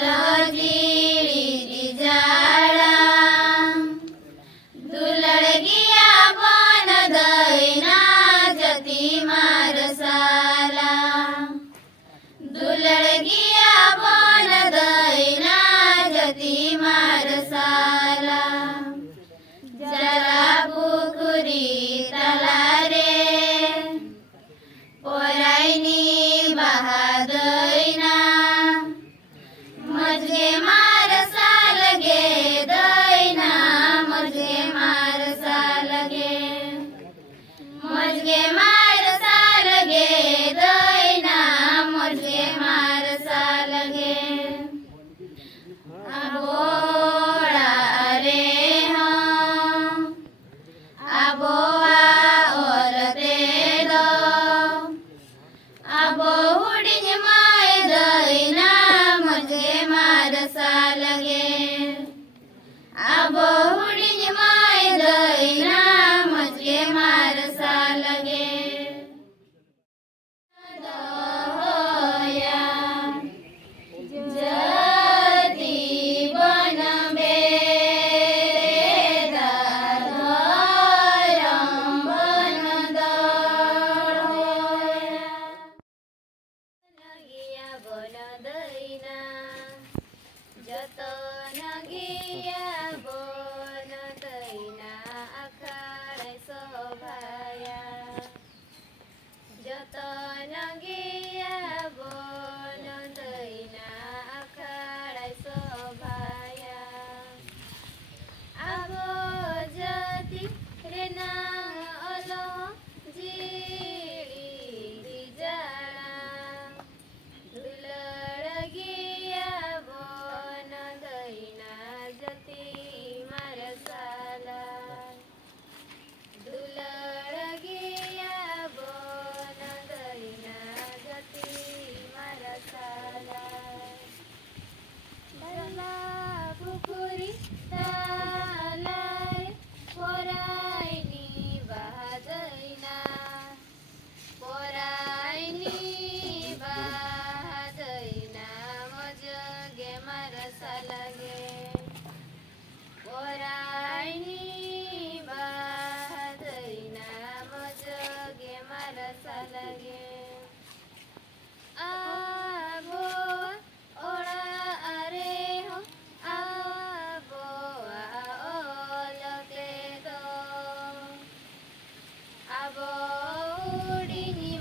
जीड़ी जाड़ा दुलड़ गया बन दैना जति मारसाला दुलड़ गया बन दैना जति मारसाला जरा पुकुरी तलारे पोराइनी बहादैना मजगे मारसा लगे दैना मजगे मारसा लगे मजगे मारसा लगे दैना मजगे मारसा लगे अबोड़ा रे हम अबोआ और दे दो अबो हुडिंग माय दैना मजगे मारसा लगे अबो हुडिंग माय दैना मजगे मारसा लगे दोया जति बन बेरे धरम बन दया नगिया बन दैना जतन गिया बन दैना अखाड़ै सभाया जतन गिया बन दैना अखाड़ै सभाया आगो जति रे नाङ अलो जीड़ी जाड़ा दुलड़ गया बन दैना जति मारसाला दुलड़ गया बन दैना जति मारसाला जला पुकुरी तालाय पोराइनी बहादैना पोराइनी बहादैना मजगे मारसा लगे पोराइनी बहादैना मजगे मारसा लगे आबो ओड़ा अरे हो आबो ओलते दो आबो उडिनी